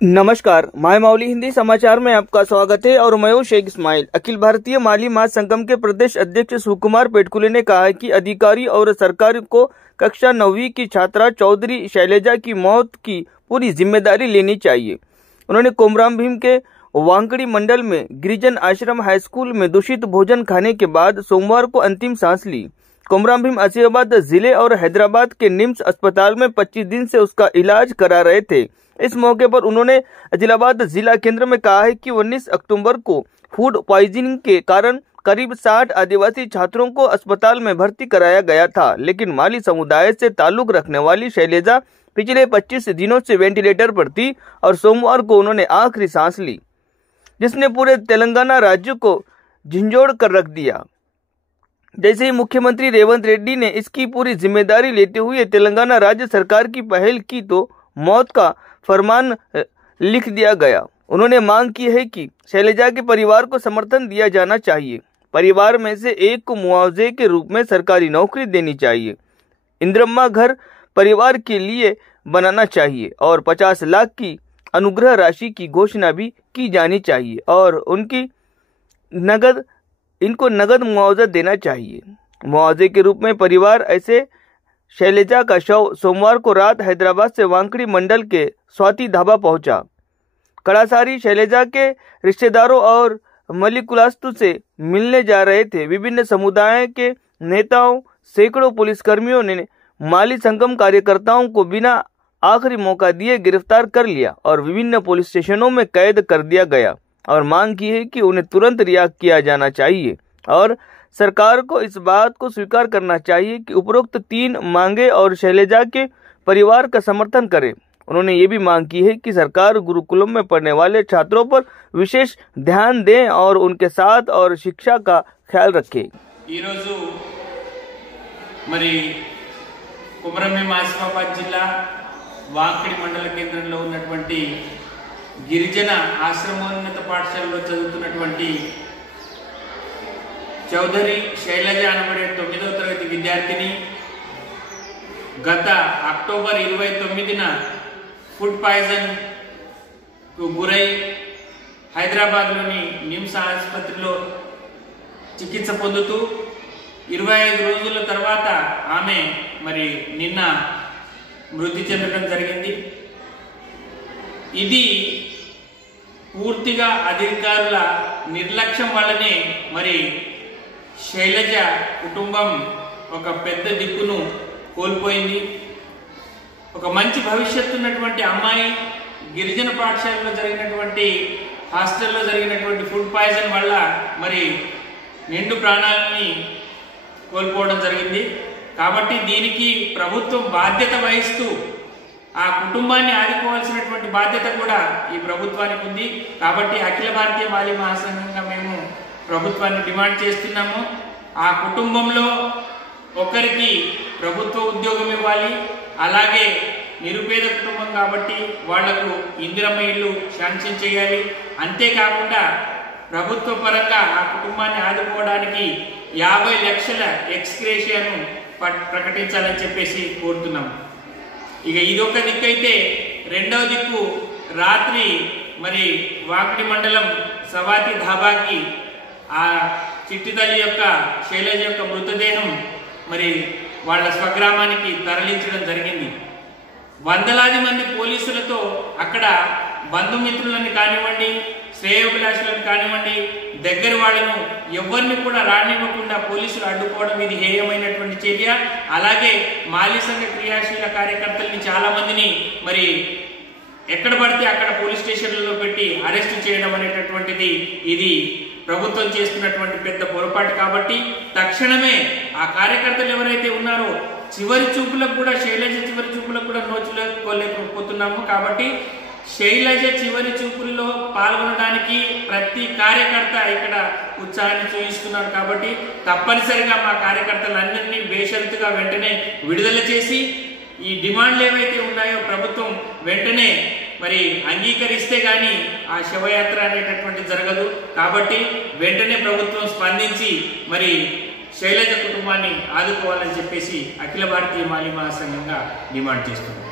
नमस्कार, माय माउली हिंदी समाचार में आपका स्वागत है और मैं हूं शेख इस्माइल। अखिल भारतीय माली महासंगम के प्रदेश अध्यक्ष सुकुमार पेटकुले ने कहा है कि अधिकारी और सरकार को कक्षा 9वीं की छात्रा चौधरी शैलजा की मौत की पूरी जिम्मेदारी लेनी चाहिए। उन्होंने कोमराम भीम के वांकड़ी मंडल में गिरिजन आश्रम हाई स्कूल में दूषित भोजन खाने के बाद सोमवार को अंतिम सांस ली। कोमराम भीम आसिफाबाद जिले और हैदराबाद के निम्स अस्पताल में 25 दिन से उसका इलाज करा रहे थे। इस मौके पर उन्होंने आदिलाबाद जिला केंद्र में कहा है कि 19 अक्टूबर को फूड पॉइजनिंग के कारण करीब 60 आदिवासी छात्रों को अस्पताल में भर्ती कराया गया था, लेकिन माली समुदाय से ताल्लुक रखने वाली शैलजा पिछले 25 दिनों से वेंटिलेटर पर थी और सोमवार को उन्होंने आखिरी सांस ली, जिसने पूरे तेलंगाना राज्य को झंझोड़ कर रख दिया। जैसे ही मुख्यमंत्री रेवंत रेड्डी ने इसकी पूरी जिम्मेदारी लेते हुए तेलंगाना राज्य सरकार की पहल की तो मौत का फरमान लिख दिया गया। उन्होंने मांग की है कि शैलजा के परिवार को समर्थन दिया जाना चाहिए। परिवार में से एक को मुआवजे के रूप में सरकारी नौकरी देनी चाहिए। इंदिरम्मा घर परिवार के लिए बनाना चाहिए और 50 लाख की अनुग्रह राशि की घोषणा भी की जानी चाहिए और इनको नगद मुआवजा देना चाहिए। मुआवजे के रूप में परिवार ऐसे शैलजा का शव सोमवार को रात हैदराबाद से वांकड़ी मंडल के स्वाति ढाबा पहुंचा। कड़ासारी शैलजा के रिश्तेदारों और मलिकुलास्तु से मिलने जा रहे थे। विभिन्न समुदाय के नेताओं, सैकड़ों पुलिसकर्मियों ने माली संगम कार्यकर्ताओं को बिना आखिरी मौका दिए गिरफ्तार कर लिया और विभिन्न पुलिस स्टेशनों में कैद कर दिया गया और मांग की है कि उन्हें तुरंत रिहा किया जाना चाहिए और सरकार को इस बात को स्वीकार करना चाहिए कि उपरोक्त 3 मांगे और शैलजा के परिवार का समर्थन करे। उन्होंने ये भी मांग की है कि सरकार गुरुकुलम में पढ़ने वाले छात्रों पर विशेष ध्यान दें और उनके साथ और शिक्षा का ख्याल रखे। कोमराम भीम आसिफाबाद जिला वांकड़ी मंडल केंद्రంలో ఉన్నటువంటి గిరిజన ఆశ్రమోన్నత పాఠశాలలో చదువుతున్నటువంటి చౌదరి శైలజ అనబడే 9వ తరగతి విద్యార్థిని గత అక్టోబర్ 29న ఫుడ్ పాయిజన్ కు గురై హైదరాబాద్లోని నిమ్స్ ఆసుపత్రిలో చికిత్స పొందుతూ 25 రోజుల తర్వాత ఆమె నిన్న మృతి చెందడం జరిగింది। ఇది పూర్తిగా అధికారుల నిర్లక్ష్యం వల్లనే శైలజ కుటుంబం ఒక పెద్ద దిక్కును కోల్పోయింది। ఒక మంచి భవిష్యత్తు ఉన్నటువంటి అమ్మాయి గిరిజన పాఠశాలలో జరిగినటువంటి హాస్టల్లో జరిగినటువంటి ఫుడ్ పాయిజన్ వల్ల నిండు ప్రాణాలని కోల్పోవడం జరిగింది। కాబట్టి దీనికి ప్రభుత్వం బాధ్యత వహిస్తూ ఆ కుటుంబాన్ని ఆదుకోవాల్సినటువంటి బాధ్యత కూడా ఈ ప్రభుత్వానికి ఉంది। కాబట్టి అఖిల భారతీయ మాలి మహాసంఘంగా మేము ప్రభుత్వాన్ని డిమాండ్ చేస్తున్నాము। ఆ కుటుంబంలో ఒకరికి ప్రభుత్వ ఉద్యోగం ఇవ్వాలి, అలాగే నిరుపేద కుటుంబం కాబట్టి వాళ్లకు ఇందిరమ్మ ఇల్లు శాంక్షన్ చేయాలి। అంతేకాకుండా ప్రభుత్వ పరంగా ఆ కుటుంబాన్ని ఆదుకోవడానికి 50 లక్షల ఎక్స్గ్రేషియాను ప్రకటించాలని చెప్పేసి కోరుతున్నాము। ఇక ఇదొక దిక్కు అయితే రెండవ దిక్కు రాత్రి వాంకడి మండలం సవాతి ధాబాకి ఆ చిట్టి తల్లి యొక్క శైలజ యొక్క మృతదేహం వాళ్ళ స్వగ్రామానికి తరలించడం జరిగింది। వందలాది మంది పోలీసులతో అక్కడ బంధుమిత్రులను కానివ్వండి, శ్రేయోభిలాషులను కానివ్వండి, దగ్గర వాళ్ళను ఎవరిని కూడా రానివ్వకుండా పోలీసులు అడ్డుకోవడం ఇది హేయమైనటువంటి చర్య। అలాగే మాలి సంఘ క్రియాశీల కార్యకర్తల్ని చాలా మందిని ఎక్కడ పడితే అక్కడ పోలీస్ స్టేషన్లలో పెట్టి అరెస్ట్ చేయడం అనేటటువంటిది ఇది ప్రభుత్వం చేస్తున్నటువంటి పెద్ద పొరపాటు। కాబట్టి తక్షణమే ఆ కార్యకర్తలు ఎవరైతే ఉన్నారో చివరి చూపులకు కూడా శైలజ చివరి చూపులకు కూడా నోచుకోలేకపోతున్నాము। కాబట్టి శైలజ చివరి చూపుల్లో పాల్గొనడానికి ప్రతి కార్యకర్త ఇక్కడ ఉత్సాహాన్ని చూపిస్తున్నారు। కాబట్టి తప్పనిసరిగా మా కార్యకర్తలందరినీ బేషరతుగా వెంటనే విడుదల చేసి ఈ డిమాండ్లు ఏవైతే ఉన్నాయో ప్రభుత్వం వెంటనే అంగీకరిస్తే గానీ ఆ శవయాత్ర అనేటటువంటి జరగదు। కాబట్టి వెంటనే ప్రభుత్వం స్పందించి శైలజ కుటుంబాన్ని ఆదుకోవాలని చెప్పేసి అఖిల భారతీయ మాలి మహాసంఘంగా డిమాండ్ చేస్తున్నాం।